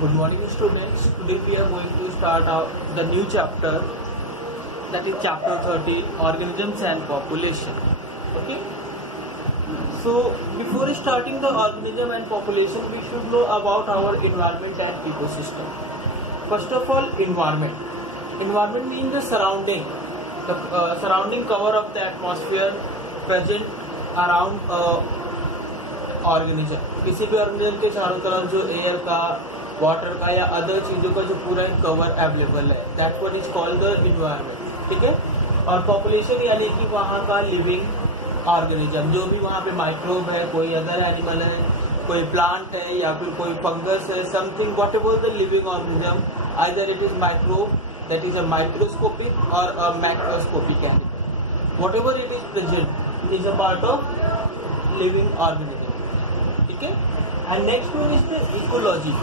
Good morning students. Today we are going to start the new chapter, that is chapter 30, organisms and population. Okay. So before starting the organism and population, we should know about our environment and ecosystem. First of all, environment. Environment means the surrounding cover of the atmosphere present around organism. किसी भी organism के चारों तरफ जो air का, water का या other चीजों का जो पूरा एक कवर अवेलेबल है, that one is called the environment. ठीक है. और पॉपुलेशन यानी कि वहाँ का लिविंग ऑर्गेनिज्म, जो भी वहाँ पे माइक्रोब है, कोई अदर एनिमल है, कोई प्लांट है या फिर कोई फंगस है, something whatever the living organism, either it is microbe, that is a microscopic or a macroscopic animal, whatever it is present is a part of living organism. ठीक है. And next one is the ecology.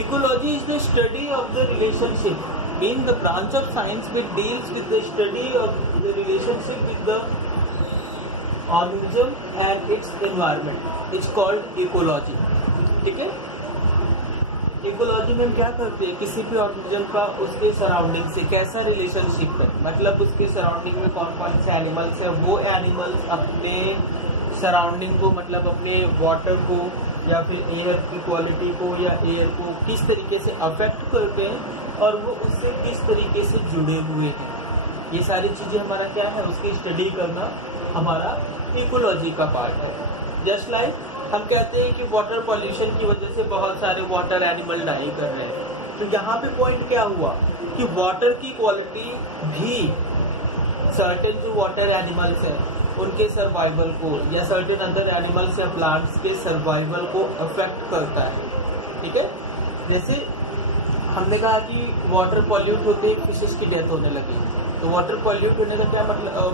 Ecology is the study of the relationship, being the branch of science which deals with the study of the relationship with the organism and its environment. It's called ecology. ठीक है. Ecology में हम क्या करते हैं, किसी भी organism का उसके सराउंडिंग से कैसा रिलेशनशिप है, मतलब उसके सराउंडिंग में कौन कौन से एनिमल्स है, वो एनिमल्स अपने सराउंडिंग को, मतलब अपने वाटर को या फिर एयर की क्वालिटी को या एयर को किस तरीके से अफेक्ट करते हैं और वो उससे किस तरीके से जुड़े हुए हैं. ये सारी चीजें हमारा क्या है, उसकी स्टडी करना हमारा इकोलॉजी का पार्ट है. जस्ट लाइक हम कहते हैं कि वाटर पॉल्यूशन की वजह से बहुत सारे वाटर एनिमल डाई कर रहे हैं, तो यहाँ पे पॉइंट क्या हुआ कि वाटर की क्वालिटी भी सर्टेन जो वाटर एनिमल्स है उनके सर्वाइवल को या सर्टेन अदर एनिमल्स या प्लांट्स के सर्वाइवल को अफेक्ट करता है. ठीक है. जैसे हमने कहा कि वाटर पॉल्यूट होते ही फिशेस की डेथ होने लगी, तो वाटर पॉल्यूट होने का क्या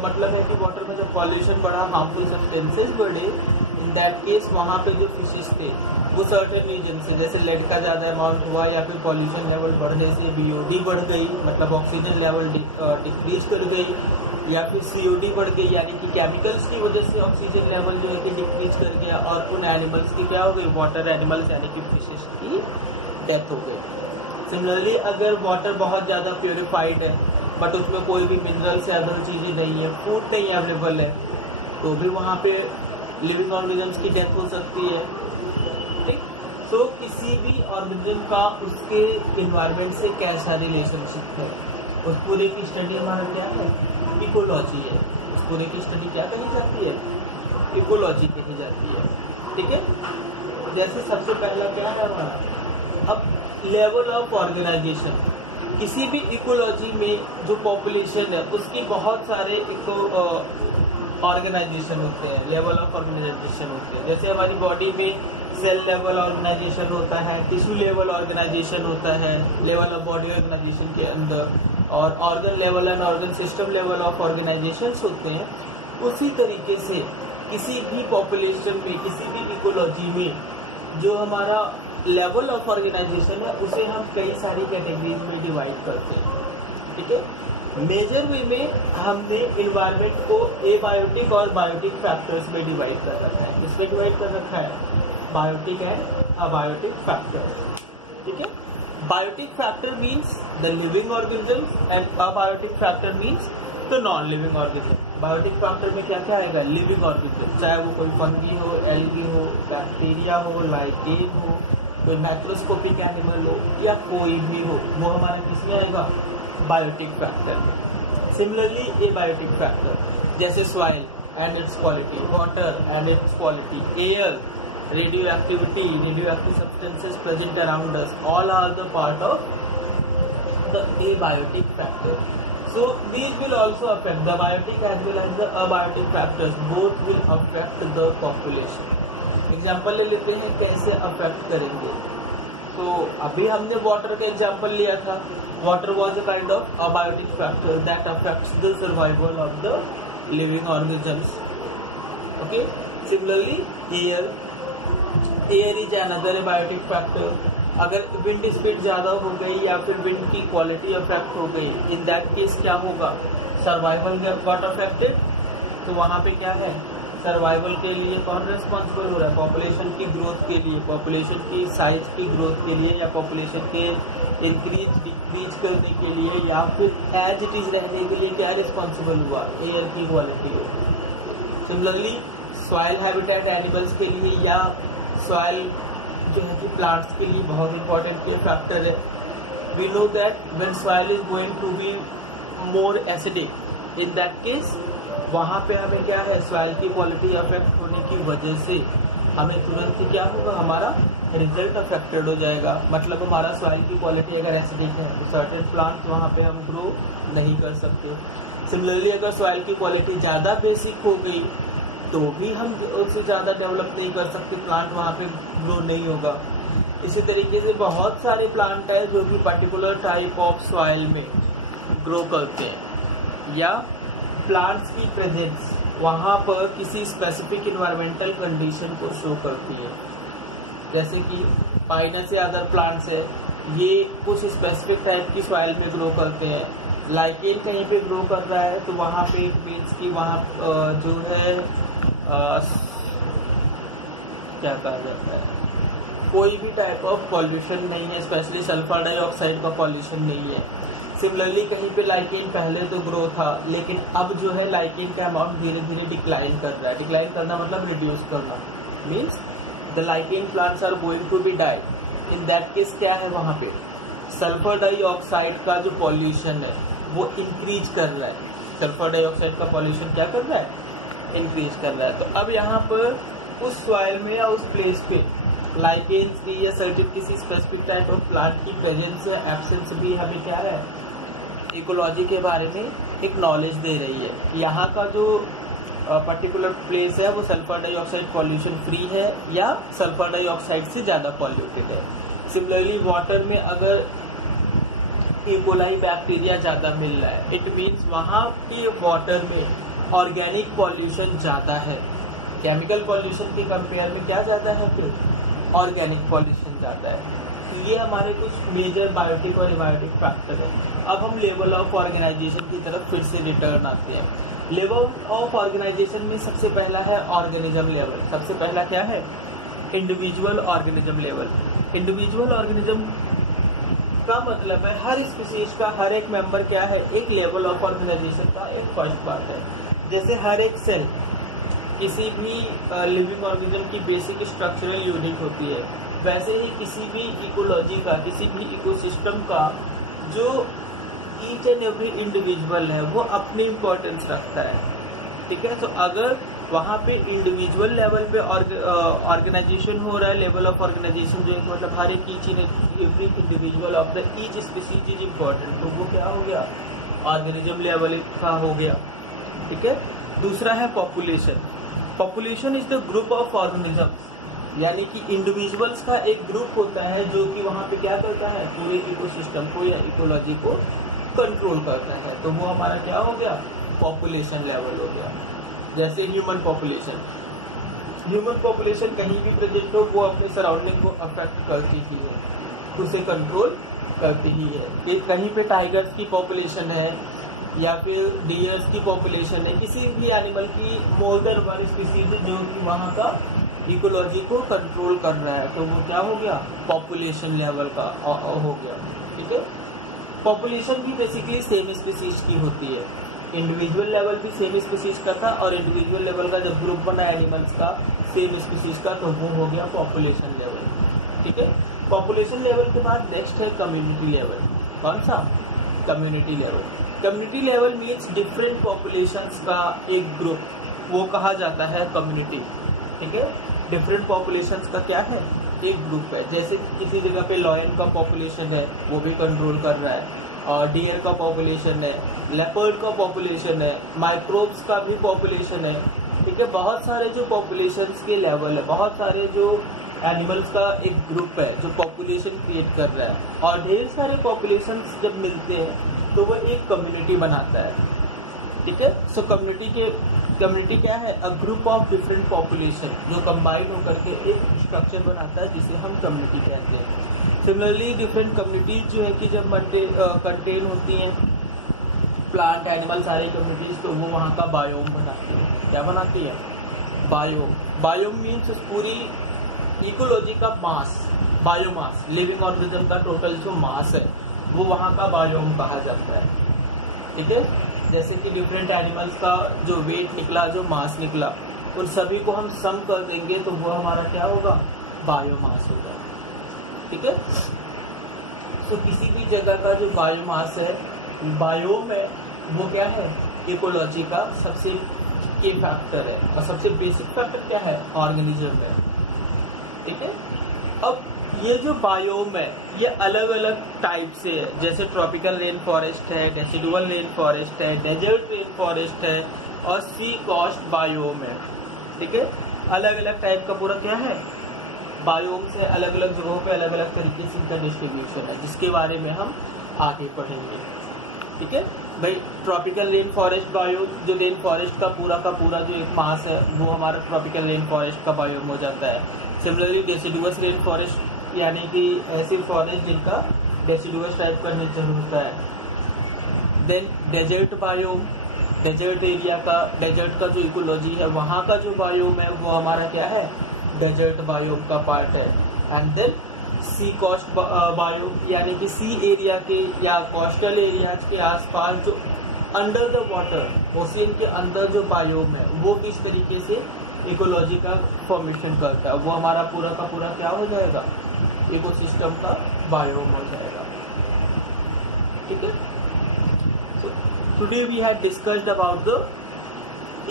मतलब है कि वाटर में जब पॉल्यूशन बढ़ा, हार्मफुल सब्सटेंसेस बढ़े, इन दैट केस वहाँ पे जो फिशेस थे वो सर्टेन रीजन से, जैसे लेड का ज्यादा अमाउंट हुआ या फिर पॉल्यूशन लेवल बढ़ने से बीओडी बढ़ गई, मतलब ऑक्सीजन लेवल डिक्रीज कर गई, या फिर सीओडी बढ़ गई, यानी कि केमिकल्स की वजह से ऑक्सीजन लेवल जो है कि डिक्रीज कर गया, और उन एनिमल्स की क्या हो गई, वाटर एनिमल्स यानी कि फिशेस की डेथ हो गई. सिमिलरली अगर वाटर बहुत ज्यादा प्योरीफाइड है बट उसमें कोई भी मिनरल्स या अदर चीजें नहीं है, फूड नहीं अवेलेबल है, तो भी वहाँ पे लिविंग ऑर्गेनिजम्स की डेथ हो सकती है. ठीक. तो किसी भी ऑर्गेनिज्म का उसके इन्वायरमेंट से कैसा रिलेशनशिप है, उस पूरे की स्टडी हमारा क्या है, इकोलॉजी है. उस पूरे की स्टडी क्या कही जाती है, इकोलॉजी कही जाती है. ठीक है. जैसे सबसे पहला क्या है हमारा, अब लेवल ऑफ ऑर्गेनाइजेशन. किसी भी इकोलॉजी में जो पॉपुलेशन है उसकी बहुत सारे ऑर्गेनाइजेशन होते हैं, लेवल ऑफ ऑर्गेनाइजेशन होते हैं. जैसे हमारी बॉडी में सेल लेवल ऑर्गेनाइजेशन होता है, टिश्यू लेवल ऑर्गेनाइजेशन होता है, लेवल ऑफ बॉडी ऑर्गेनाइजेशन के अंदर, और organ level and organ system level of organisation होते हैं. उसी तरीके से किसी भी पॉपुलेशन में, किसी भी इकोलॉजी में जो हमारा लेवल ऑफ ऑर्गेनाइजेशन है उसे हम कई सारी कैटेगरीज में डिवाइड करते हैं. ठीक है. मेजर वे में हमने इन्वायरमेंट को एबायोटिक और बायोटिक फैक्टर्स में डिवाइड कर रखा है. इसमें डिवाइड कर रखा है बायोटिक एंड अबायोटिक फैक्टर्स. ठीक है. Biotic factor means the living organism and abiotic factor means the non living organism. Biotic factor में क्या क्या आएगा, लिविंग ऑर्गेनिज्म, चाहे वो कोई फंगी हो, एल्गी हो, बैक्टीरिया हो, लाइकेन हो, कोई माइक्रोस्कोपिक एनिमल हो या कोई भी हो, वो हमारे किसमें आएगा, बायोटिक फैक्टर में. सिमिलरली एबायोटिक फैक्टर जैसे soil and it's quality, water and it's quality, air, radioactivity, radioactive substances present around us, all are the part of the abiotic factor. So these will also affect the biotic as well as the abiotic factors. Both will affect the population. Example ले लेते हैं कैसे affect करेंगे. तो अभी हमने water का example लिया था. Water was a kind of abiotic factor that affects the survival of the living organisms. Okay. Similarly, air is another biotic factor. अगर विंड स्पीड ज्यादा हो गई या फिर विंड की क्वालिटी अफेक्ट हो गई, इन दैट केस क्या होगा, सर्वाइवल गॉट अफेक्टेड. तो वहां पे क्या है, सर्वाइवल के लिए कौन रिस्पॉन्सिबल हो रहा है? पॉपुलेशन की ग्रोथ के लिए, पॉपुलेशन की साइज की ग्रोथ के लिए, या पॉपुलेशन के इंक्रीज डिक्रीज करने के लिए, या फिर एज इट इज रहने के लिए क्या रिस्पॉन्सिबल हुआ? एयर की क्वालिटी हो। सिमिलरली सॉइल हैबिटेट एनिमल्स के लिए या सॉइल जो है कि प्लांट्स के लिए बहुत इंपॉर्टेंट ये फैक्टर है। We know that when soil is going to be more acidic, in that case वहाँ पे हमें क्या है, सॉइल की क्वालिटी अफेक्ट होने की वजह से हमें तुरंत ही क्या होगा, हमारा रिजल्ट अफेक्टेड हो जाएगा। मतलब हमारा सॉइल की क्वालिटी अगर एसिडिक है तो सर्टेन प्लांट वहाँ पे हम ग्रो नहीं कर सकते। सिमिलरली अगर सॉइल की क्वालिटी ज़्यादा बेसिक हो गई तो भी हम उससे ज़्यादा डेवलप नहीं कर सकते, प्लांट वहाँ पे ग्रो नहीं होगा। इसी तरीके से बहुत सारे प्लांट है जो कि पर्टिकुलर टाइप ऑफ सॉइल में ग्रो करते हैं, या प्लांट्स की प्रेजेंस वहाँ पर किसी स्पेसिफिक इन्वायरमेंटल कंडीशन को शो करती है। जैसे कि पाइनस या अदर प्लांट्स है, ये कुछ स्पेसिफिक टाइप की सॉइल में ग्रो करते हैं। लाइकेन कहीं पे ग्रो कर रहा है तो वहाँ पे मीन्स कि वहाँ जो है क्या कहा जाता है, कोई भी टाइप ऑफ पॉल्यूशन नहीं है, स्पेशली सल्फर डाइऑक्साइड का पॉल्यूशन नहीं है। सिमिलरली कहीं पे लाइकेन पहले तो ग्रो था, लेकिन अब जो है लाइकेन का अमाउंट धीरे धीरे डिक्लाइन कर रहा है। डिक्लाइन करना मतलब रिड्यूस करना, means the lichen plants are going to be die. In that case क्या है, वहाँ पे सल्फर डाइऑक्साइड का जो पॉल्यूशन है वो इंक्रीज कर रहा है। सल्फर डाइऑक्साइड का पॉल्यूशन क्या कर रहा है, इंक्रीज कर रहा है। तो अब यहाँ पर उस सॉइल में या उस प्लेस पे लाइकेन्स की या सर्टिव किसी स्पेसिफिक टाइप ऑफ प्लांट की प्रेजेंस या एब्सेंस भी हमें क्या है, इकोलॉजी के बारे में एक नॉलेज दे रही है। यहाँ का जो पर्टिकुलर प्लेस है वो सल्फर डाइऑक्साइड पॉल्यूशन फ्री है या सल्फर डाइऑक्साइड से ज़्यादा पॉल्यूटेड है। सिमिलरली वाटर में अगर इकोलाई बैक्टीरिया ज़्यादा मिल रहा है, इट मीन्स वहाँ की वाटर में ऑर्गेनिक पॉल्यूशन ज़्यादा है। केमिकल पॉल्यूशन के कंपेयर में क्या ज़्यादा है, फिर ऑर्गेनिक पॉल्यूशन ज़्यादा है। तो ये हमारे कुछ मेजर बायोटिक और एबायोटिक फैक्टर है। अब हम लेवल ऑफ ऑर्गेनाइजेशन की तरफ फिर से रिटर्न आते हैं। लेवल ऑफ ऑर्गेनाइजेशन में सबसे पहला है ऑर्गेनिज्म लेवल। सबसे पहला क्या है, individual organism level. Individual organism का मतलब है हर स्पीसीज का हर एक मेंबर क्या है, एक लेवल ऑफ ऑर्गेनाइजेशन का एक फर्स्ट पार्ट है। जैसे हर एक सेल किसी भी लिविंग ऑर्गेनिज्म की बेसिक स्ट्रक्चरल यूनिट होती है, वैसे ही किसी भी इकोलॉजी का, किसी भी इकोसिस्टम का जो ईच एंड एवरी इंडिविजुअल है वो अपनी इम्पोर्टेंस रखता है। ठीक है, तो अगर वहाँ पे इंडिविजुअल लेवल पे ऑर्गेनाइजेशन हो रहा है, लेवल ऑफ ऑर्गेनाइजेशन जो है मतलब हर एक each and every individual of the each species is important, तो वो क्या हो गया, ऑर्गेनिज्म लेवल का हो गया। ठीक है, दूसरा है population. Population is the group of organisms, यानी कि इंडिविजुअल्स का एक ग्रुप होता है जो कि वहाँ पे क्या करता है, पूरे इकोसिस्टम को या इकोलॉजी को कंट्रोल करता है। तो वो हमारा क्या हो गया, पॉपुलेशन लेवल हो गया। जैसे ह्यूमन पॉपुलेशन, ह्यूमन पॉपुलेशन कहीं भी प्रेजेंट हो वो अपने सराउंडिंग को अफेक्ट करती ही है, उसे कंट्रोल करती ही है। कि कहीं पे टाइगर्स की पॉपुलेशन है या फिर डियर्स की पॉपुलेशन है, किसी भी एनिमल की मोर देन वन स्पीसीज जो कि वहाँ का इकोलॉजी को कंट्रोल कर रहा है, तो वो क्या हो गया, पॉपुलेशन लेवल का हो गया। ठीक है, पॉपुलेशन भी बेसिकली सेम स्पीसीज की होती है। इंडिविजुअल लेवल भी सेम स्पीसीज का था और इंडिविजुअल लेवल का जब ग्रुप बना एनिमल्स का सेम स्पीसीज का, तो वो हो गया पॉपुलेशन लेवल। ठीक है, पॉपुलेशन लेवल के बाद नेक्स्ट है कम्युनिटी लेवल। कौन सा, community level. Community level means different populations का एक ग्रुप, वो कहा जाता है कम्युनिटी। ठीक है, डिफरेंट पॉपुलेशंस का क्या है, एक ग्रुप है। जैसे किसी जगह पे लॉयन का पॉपुलेशन है वो भी कंट्रोल कर रहा है, और डियर का पॉपुलेशन है, लेपर्ड का पॉपुलेशन है, माइक्रोब्स का भी पॉपुलेशन है। ठीक है, बहुत सारे जो पॉपुलेशंस के लेवल है, बहुत सारे जो एनिमल्स का एक ग्रुप है जो पॉपुलेशन क्रिएट कर रहा है, और ढेर सारे पॉपुलेशंस जब मिलते हैं तो वो एक कम्युनिटी बनाता है। ठीक है, सो कम्युनिटी क्या है, a group of different population जो कंबाइन होकर के एक स्ट्रक्चर बनाता है जिसे हम कम्युनिटी कहते हैं। सिमिलरली डिफरेंट कम्युनिटीज जो है कि जब कंटेन होती हैं प्लांट एनिमल सारी कम्युनिटीज, तो वो वहाँ का बायोम बनाती है। क्या बनाती है, बायोम, बायोम मीन्स पूरी इकोलॉजी का मास, बायोमास, लिविंग ऑर्गेनिज्म का टोटल जो मास है वो वहाँ का बायोम कहा जाता है। ठीक है, जैसे कि डिफरेंट एनिमल्स का जो वेट निकला, जो मास निकला, उन सभी को हम सम कर देंगे तो वो हमारा क्या होगा, बायोमास होगा। ठीक है, तो किसी भी जगह का जो बायोमास है, बायोम है, वो क्या है, इकोलॉजी का सबसे की फैक्टर है और सबसे बेसिक फैक्टर क्या है, ऑर्गेनिज्म है। ठीक है, अब ये जो बायोम है ये अलग अलग टाइप से है, जैसे ट्रॉपिकल रेन फॉरेस्ट है, डेसिडुअल रेन फॉरेस्ट है, डेजर्ट रेन फॉरेस्ट है और सी कॉस्ट बायोम है। ठीक है, अलग अलग टाइप का पूरा क्या है, बायोम से अलग अलग जगहों पे अलग अलग तरीके से इनका डिस्ट्रीब्यूशन है, जिसके बारे में हम आगे पढ़ेंगे। ठीक है भाई, ट्रॉपिकल रेन फॉरेस्ट बायोम, जो रेन फॉरेस्ट का पूरा जो एक मास है वो हमारा ट्रॉपिकल रेन फॉरेस्ट का बायोम हो जाता है। सिमिलरली डेसिडुअस रेन फॉरेस्ट यानी कि ऐसी फॉरेस्ट जिनका डेसिडुअस टाइप का नेचर होता है। Then desert biome, desert area का, डेजर्ट का जो इकोलॉजी है वहाँ का जो बायोम है वो हमारा क्या है, डेजर्ट बायोम का पार्ट है। And then sea coast biome यानी कि सी एरिया के या कोस्टल एरियाज के आसपास जो अंडर द वाटर, ओशियन के अंदर जो बायोम है वो भी इस तरीके से इकोलॉजी का फॉर्मेशन करता है, वो हमारा पूरा का पूरा क्या हो जाएगा, इकोसिस्टम का बायोम हो जाएगा। ठीक है, so today we had discussed about the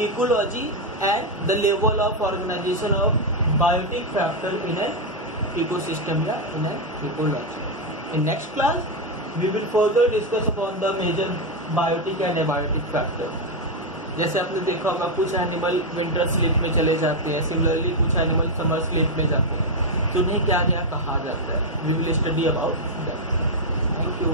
ecology and the level of organization of biotic factor in an ecosystem या in an ecology. In next class we will further discuss upon the major biotic and abiotic factor. जैसे आपने देखा होगा कुछ animal winter sleep में चले जाते हैं, सिमिलरली कुछ एनिमल समर स्लीप में जाते हैं, तो उन्हें क्या क्या कहा जाता है, we will study about that. Thank you.